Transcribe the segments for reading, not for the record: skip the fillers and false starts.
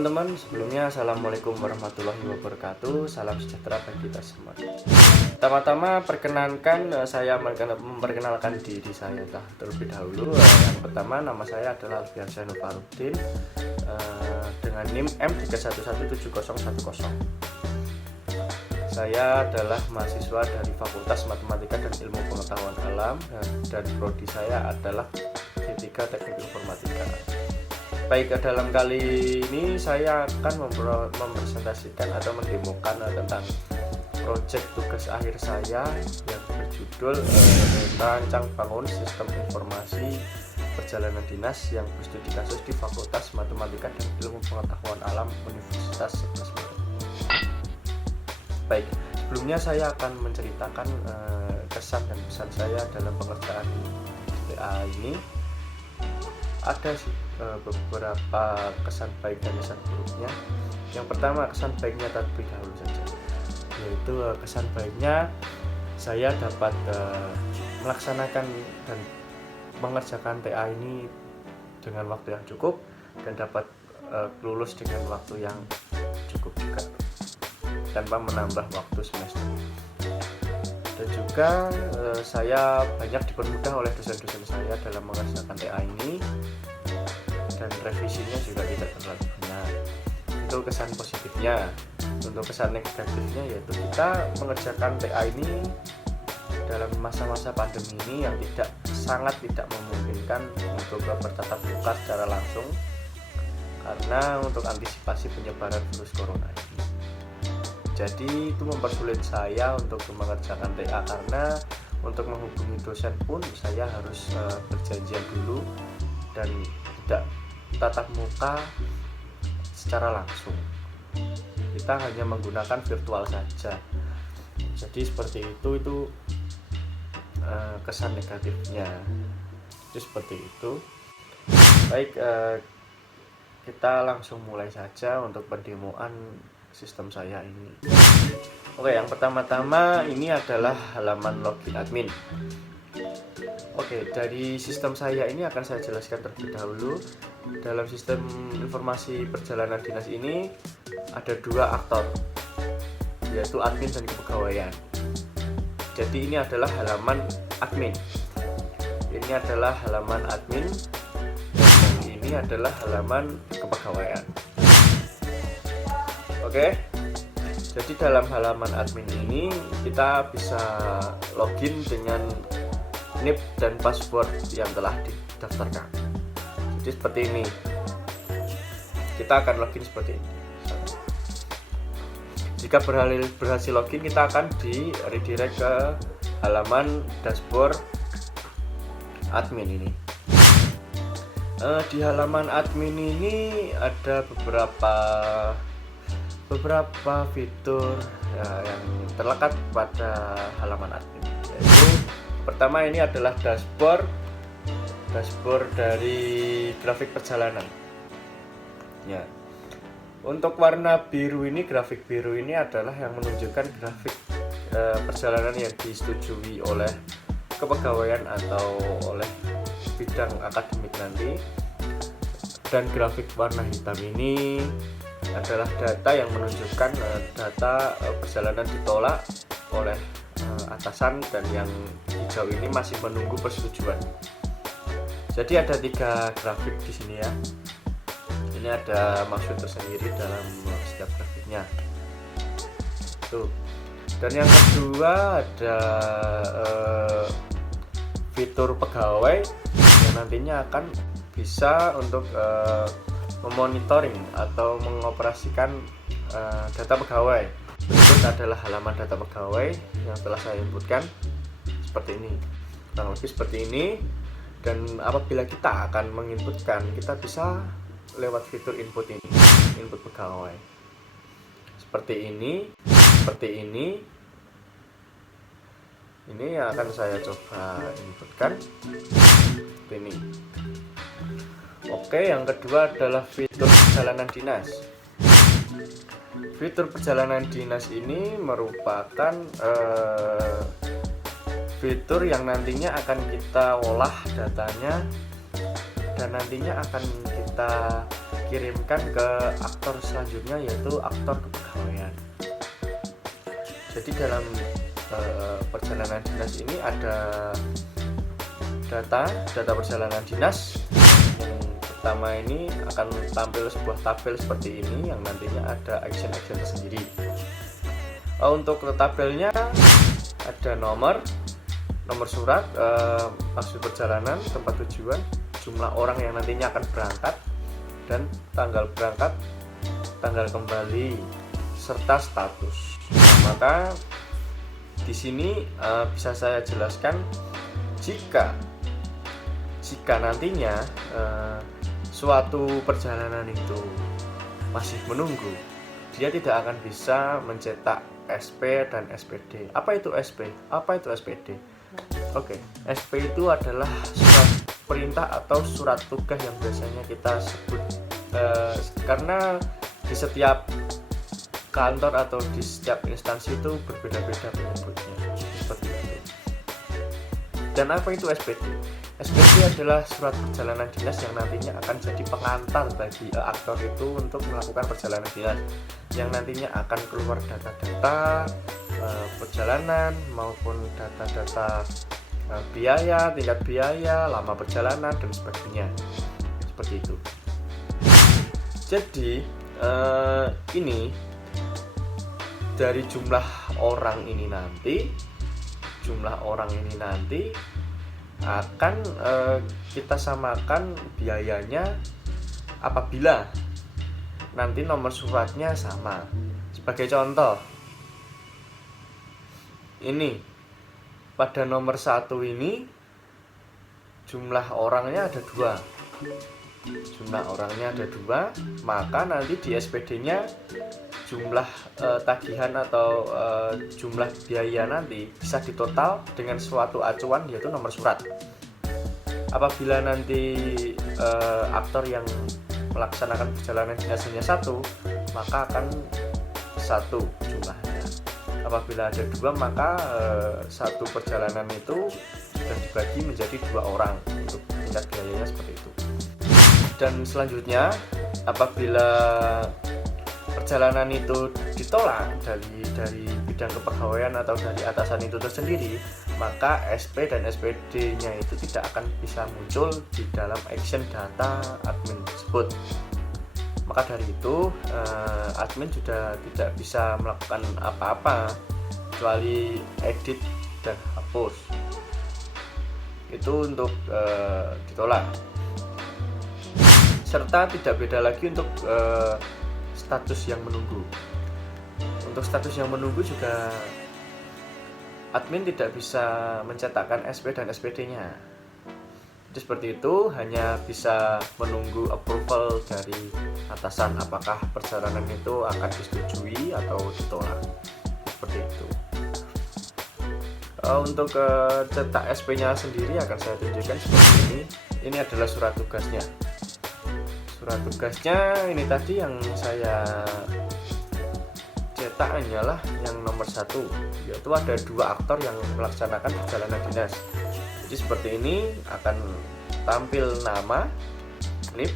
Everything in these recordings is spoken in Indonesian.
teman-teman, sebelumnya Assalamualaikum warahmatullahi wabarakatuh. Salam sejahtera bagi kita semua. Pertama-tama perkenankan saya memperkenalkan diri saya terlebih dahulu. Yang pertama, nama saya adalah Alfian Syahnufaruddin dengan NIM M31171010. Saya adalah mahasiswa dari Fakultas Matematika dan Ilmu Pengetahuan Alam dan prodi saya adalah D3 Teknik Informatika. Baik, dalam kali ini saya akan mempresentasikan atau mendemokan tentang proyek tugas akhir saya yang berjudul Rancang Bangun Sistem Informasi Perjalanan Dinas yang berstudi kasus di Fakultas Matematika dan Ilmu Pengetahuan Alam Universitas 11 Maret. Baik, sebelumnya saya akan menceritakan kesan dan pesan saya dalam pengerjaan TA ini. Ada beberapa kesan baik dan kesan buruknya. Yang pertama, kesan baiknya terlebih dahulu saja, yaitu kesan baiknya saya dapat melaksanakan dan mengerjakan TA ini dengan waktu yang cukup dan dapat lulus dengan waktu yang cukup juga tanpa menambah waktu semester. Dan juga saya banyak dipermudah oleh dosen-dosen saya dalam mengerjakan TA ini, dan revisinya juga tidak terlalu banyak. Itu kesan positifnya. Untuk kesan negatifnya yaitu kita mengerjakan TA ini dalam masa-masa pandemi ini yang sangat tidak memungkinkan untuk bertatap muka secara langsung karena untuk antisipasi penyebaran virus corona ini. Jadi itu mempersulit saya untuk mengerjakan TA karena untuk menghubungi dosen pun saya harus berjanjian dulu dan tidak tatap muka secara langsung. Kita hanya menggunakan virtual saja. Jadi seperti itu kesan negatifnya. Jadi seperti itu. Baik, kita langsung mulai saja untuk pendemoan sistem saya ini. Oke, yang pertama-tama ini adalah halaman login admin. Oke, dari sistem saya ini akan saya jelaskan terlebih dahulu. Dalam sistem informasi perjalanan dinas ini ada dua aktor, yaitu admin dan kepegawaian. Jadi ini adalah halaman admin. Ini adalah halaman admin dan ini adalah halaman kepegawaian. Oke, jadi dalam halaman admin ini kita bisa login dengan NIP dan password yang telah didaftarkan. Jadi seperti ini. Kita akan login seperti ini. Jika berhasil login, kita akan di redirect ke halaman dashboard admin ini. Di halaman admin ini ada beberapa fitur yang terlekat pada halaman admin, yaitu pertama ini adalah dashboard dari grafik perjalanan ya. Untuk warna biru ini, grafik biru ini adalah yang menunjukkan grafik perjalanan yang disetujui oleh kepegawaian atau oleh bidang akademik nanti, dan grafik warna hitam ini adalah data yang menunjukkan data perjalanan ditolak oleh atasan, dan yang hijau ini masih menunggu persetujuan. Jadi ada 3 grafik di sini ya. Ini ada maksud tersendiri dalam setiap grafiknya. Tuh. Dan yang kedua ada fitur pegawai yang nantinya akan bisa untuk memonitoring atau mengoperasikan data pegawai. Berikut adalah halaman data pegawai yang telah saya inputkan seperti ini, kurang lebih seperti ini. Dan apabila kita akan menginputkan, kita bisa lewat fitur input ini, input pegawai seperti ini. Ini yang akan saya coba inputkan seperti ini. Oke, yang kedua adalah fitur perjalanan dinas. Fitur perjalanan dinas ini merupakan fitur yang nantinya akan kita olah datanya dan nantinya akan kita dikirimkan ke aktor selanjutnya, yaitu aktor kepegawaian. Jadi dalam perjalanan dinas ini ada data perjalanan dinas. Yang pertama ini akan tampil sebuah tabel seperti ini yang nantinya ada action-action tersendiri. Untuk tabelnya ada nomor surat, maksud perjalanan, tempat tujuan, jumlah orang yang nantinya akan berangkat, dan tanggal berangkat, tanggal kembali, serta status. Maka di sini bisa saya jelaskan jika nantinya suatu perjalanan itu masih menunggu, dia tidak akan bisa mencetak SP dan SPD. Apa itu SP? Apa itu SPD? Oke, SP itu adalah surat perintah atau surat tugas yang biasanya kita sebut karena di setiap kantor atau di setiap instansi itu berbeda-beda penyebutnya seperti itu. Dan apa itu SPD? SPD adalah surat perjalanan dinas yang nantinya akan jadi pengantar bagi aktor itu untuk melakukan perjalanan dinas, yang nantinya akan keluar data-data perjalanan maupun data-data biaya, tingkat biaya, lama perjalanan, dan sebagainya. Seperti itu. Jadi ini dari jumlah orang ini nanti akan kita samakan biayanya apabila nanti nomor suratnya sama. Sebagai contoh, ini pada nomor 1 ini jumlah orangnya ada 2, maka nanti di SPD-nya jumlah tagihan atau jumlah biaya nanti bisa ditotal dengan suatu acuan, yaitu nomor surat. Apabila nanti aktor yang melaksanakan perjalanan dinas hanya 1, maka akan 1 jumlahnya. Apabila ada 2, maka satu perjalanan itu sudah dibagi menjadi 2 orang untuk tingkat biayanya seperti itu. Dan selanjutnya, apabila perjalanan itu ditolak dari bidang kepegawaian atau dari atasan itu tersendiri, maka SP dan SPD-nya itu tidak akan bisa muncul di dalam action data admin tersebut. Maka dari itu admin sudah tidak bisa melakukan apa-apa kecuali edit dan hapus. Itu untuk ditolak. Serta tidak beda lagi untuk status yang menunggu. Untuk status yang menunggu juga admin tidak bisa mencetakkan SP dan SPD-nya. Jadi seperti itu, hanya bisa menunggu approval dari atasan apakah perjalanan itu akan disetujui atau ditolak. Seperti itu. Untuk cetak SP-nya sendiri akan saya tunjukkan seperti ini. Ini adalah surat tugasnya. Surat tugasnya ini tadi yang saya cetak hanyalah yang nomor 1, yaitu ada 2 aktor yang melaksanakan perjalanan dinas. Jadi seperti ini akan tampil nama, NIP,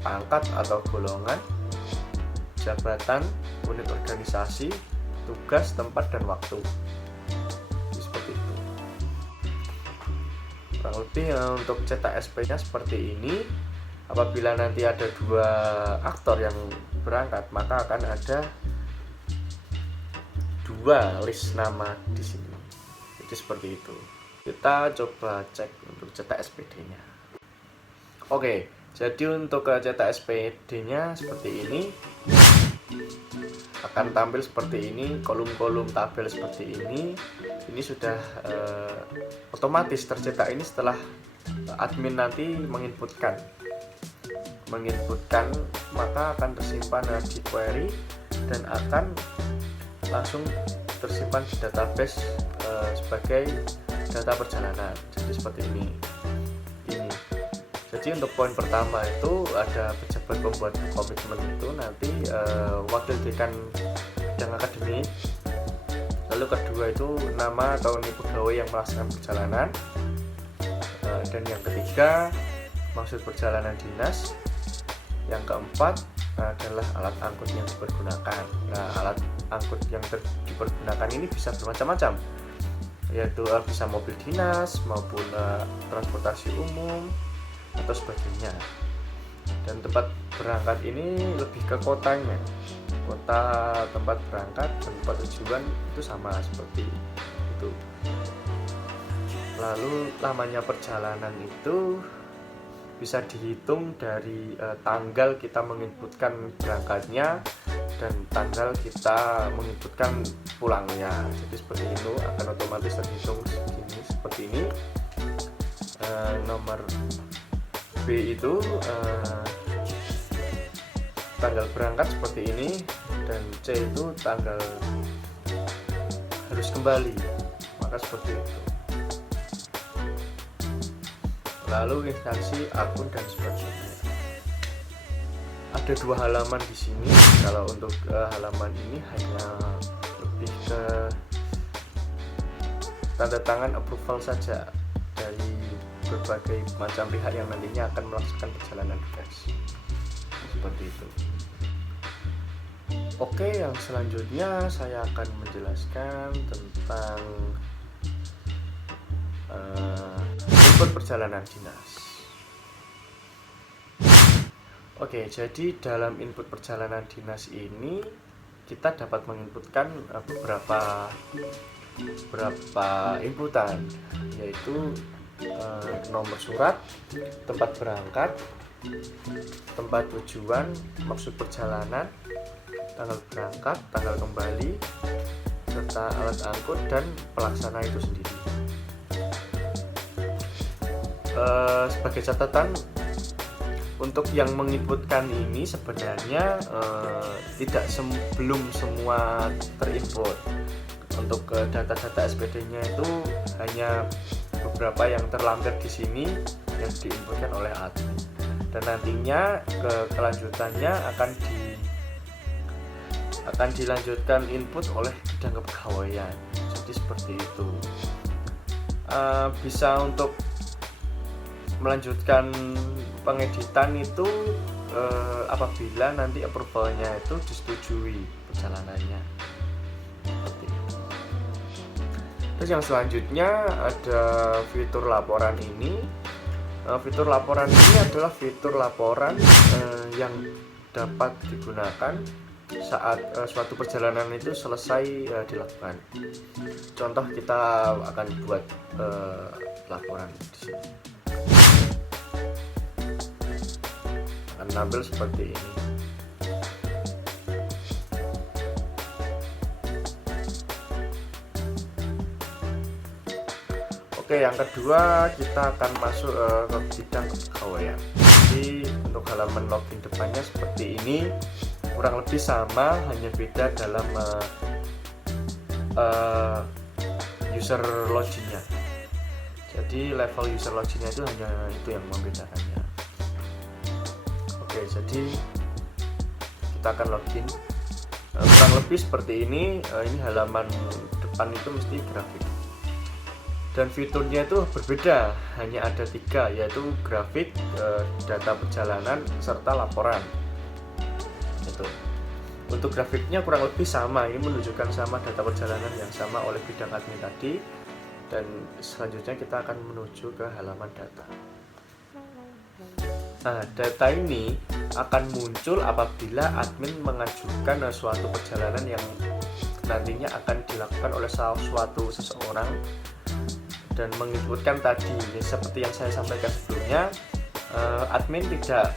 pangkat atau golongan, jabatan, unit organisasi, tugas, tempat, dan waktu. Jadi seperti itu. Kurang lebih untuk cetak SP-nya seperti ini. Apabila nanti ada 2 aktor yang berangkat, maka akan ada 2 list nama di sini. Jadi seperti itu. Kita coba cek untuk cetak SPD-nya. Oke, jadi untuk cetak SPD-nya seperti ini. Akan tampil seperti ini, kolom-kolom tabel seperti ini. Ini sudah otomatis tercetak ini setelah admin nanti menginputkan, maka akan tersimpan di query dan akan langsung tersimpan di database sebagai data perjalanan. Jadi seperti ini. Jadi untuk poin pertama itu ada pejabat pembuat komitmen itu nanti wakil dekan bidang akademik. Lalu kedua itu nama atau NIP pegawai yang melaksanakan perjalanan. Dan yang ketiga maksud perjalanan dinas. Yang keempat adalah alat angkut yang dipergunakan. Nah, alat angkut yang dipergunakan ini bisa bermacam-macam, yaitu bisa mobil dinas maupun transportasi umum atau sebagainya. Dan tempat berangkat ini lebih ke kotanya, kota tempat berangkat dan tempat tujuan itu sama seperti itu. Lalu lamanya perjalanan itu bisa dihitung dari tanggal kita menginputkan berangkatnya dan tanggal kita menginputkan pulangnya. Jadi seperti itu akan otomatis terhitung segini, seperti ini. Nomor B itu tanggal berangkat seperti ini, dan C itu tanggal harus kembali, maka seperti itu. Lalu instansi, akun dan sebagainya. Ada 2 halaman di sini. Kalau untuk halaman ini hanya lebih ke tanda tangan approval saja dari berbagai macam pihak yang nantinya akan melaksanakan perjalanan dinas. Seperti itu. Oke, yang selanjutnya saya akan menjelaskan tentang input perjalanan dinas. Oke, jadi dalam input perjalanan dinas ini kita dapat menginputkan beberapa inputan, yaitu nomor surat, tempat berangkat, tempat tujuan, maksud perjalanan, tanggal berangkat, tanggal kembali, serta alat angkut dan pelaksana itu sendiri. Sebagai catatan, untuk yang menginputkan ini sebenarnya belum semua terinput. Untuk data-data SPD-nya itu hanya beberapa yang terlampir di sini yang diinputkan oleh admin, dan nantinya kelanjutannya akan dilanjutkan input oleh bidang kepegawaian. Jadi seperti itu. Bisa untuk melanjutkan pengeditan itu apabila nanti approvalnya itu disetujui perjalanannya. Seperti itu. Terus yang selanjutnya ada fitur laporan ini. Fitur laporan ini adalah fitur laporan yang dapat digunakan saat suatu perjalanan itu selesai dilakukan. Contoh, kita akan buat laporan di sini. Akan tampil seperti ini. Oke, yang kedua kita akan masuk ke bidang kepegawaian. Jadi untuk halaman login depannya seperti ini, kurang lebih sama, hanya beda dalam user loginnya. Jadi level user loginnya itu hanya itu yang membedakannya. Oke, jadi kita akan login. Kurang lebih seperti ini. Ini halaman depan itu mesti grafik. Dan fiturnya itu berbeda, hanya ada 3, yaitu grafik, data perjalanan, serta laporan. Itu. Untuk grafiknya kurang lebih sama, ini menunjukkan sama data perjalanan yang sama oleh bidang admin tadi. Dan selanjutnya kita akan menuju ke halaman data. Nah, data ini akan muncul apabila admin mengajukan suatu perjalanan yang nantinya akan dilakukan oleh seseorang dan menginputkan tadi, seperti yang saya sampaikan sebelumnya. Admin tidak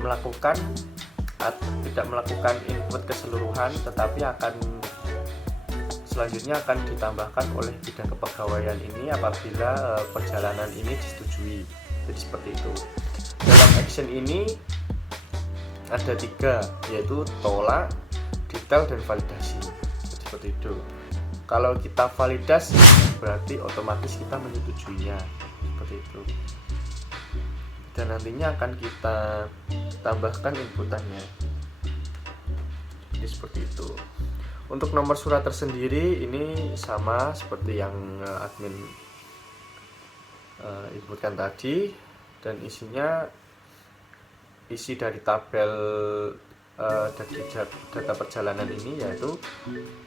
melakukan input keseluruhan, tetapi selanjutnya akan ditambahkan oleh bidang kepegawaian ini apabila perjalanan ini disetujui. Jadi seperti itu. Dalam action ini ada 3, yaitu tolak, detail, dan validasi. Jadi seperti itu. Kalau kita validasi berarti otomatis kita menyetujuinya, seperti itu. Dan nantinya akan kita tambahkan inputannya. Jadi seperti itu. Untuk nomor surat tersendiri ini sama seperti yang admin inputkan tadi, dan isinya isi dari tabel dari data perjalanan ini yaitu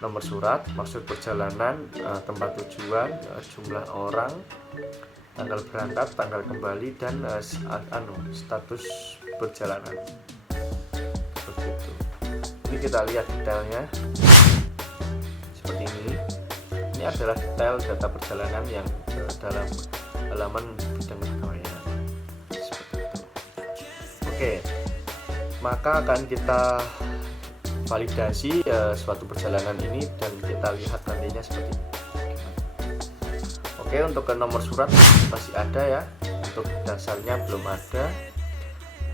nomor surat, maksud perjalanan, tempat tujuan, jumlah orang, tanggal berangkat, tanggal kembali, dan status perjalanan. Seperti itu. Ini kita lihat detailnya seperti ini. Ini adalah detail data perjalanan yang dalam halaman bidang kepegawaian. Seperti itu. Oke, maka akan kita validasi suatu perjalanan ini dan kita lihat nantinya seperti ini. Oke, untuk ke nomor surat masih ada ya, untuk dasarnya belum ada,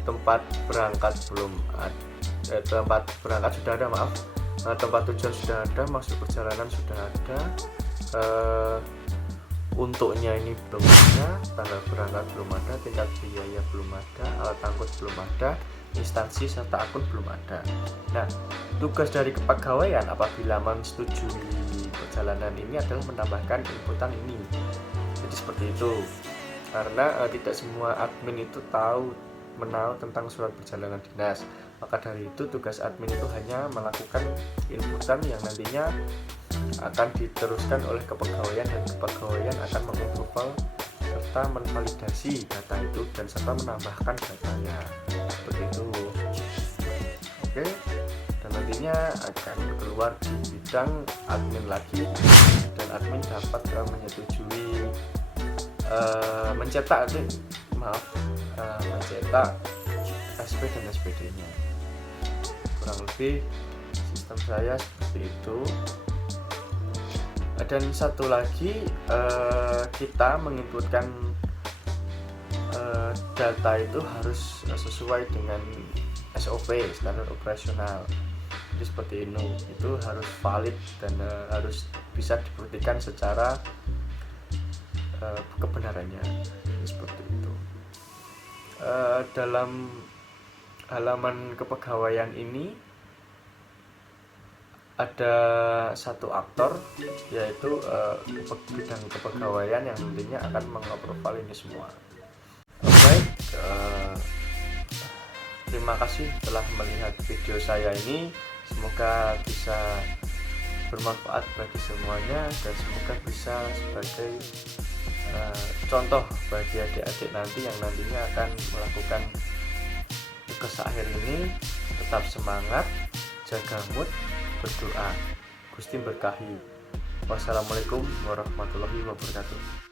tempat berangkat belum ada, tempat berangkat sudah ada, maaf, tempat tujuan sudah ada, maksud perjalanan sudah ada, untuknya ini belum ada, tanggal berangkat belum ada, tingkat biaya belum ada, alat angkut belum ada, instansi serta akun belum ada. Nah, tugas dari kepegawaian apabila menyetujui perjalanan ini adalah menambahkan inputan ini. Jadi seperti itu. Karena tidak semua admin itu menahu tentang surat perjalanan dinas. Maka dari itu tugas admin itu hanya melakukan inputan yang nantinya akan diteruskan oleh kepegawaian, dan kepegawaian akan mengapprove serta menvalidasi data itu dan serta menambahkan datanya. Seperti itu. Oke, dan nantinya akan keluar di bidang admin lagi, dan admin dapat menyetujui mencetak SP dan SPD-nya. Kurang lebih sistem saya seperti itu. Dan satu lagi, kita menginputkan data itu harus sesuai dengan SOP, standar operasional. Jadi seperti ini, itu harus valid dan harus bisa dibuktikan secara kebenarannya. Seperti itu. Dalam halaman kepegawaian ini ada satu aktor, yaitu bidang kepegawaian yang nantinya akan mengapprove ini semua. Baik, terima kasih telah melihat video saya ini. Semoga bisa bermanfaat bagi semuanya dan semoga bisa sebagai contoh bagi adik-adik nanti yang nantinya akan melakukan tugas akhir ini. Tetap semangat, jaga mood, berdoa. Gusti berkahi. Wassalamualaikum warahmatullahi wabarakatuh.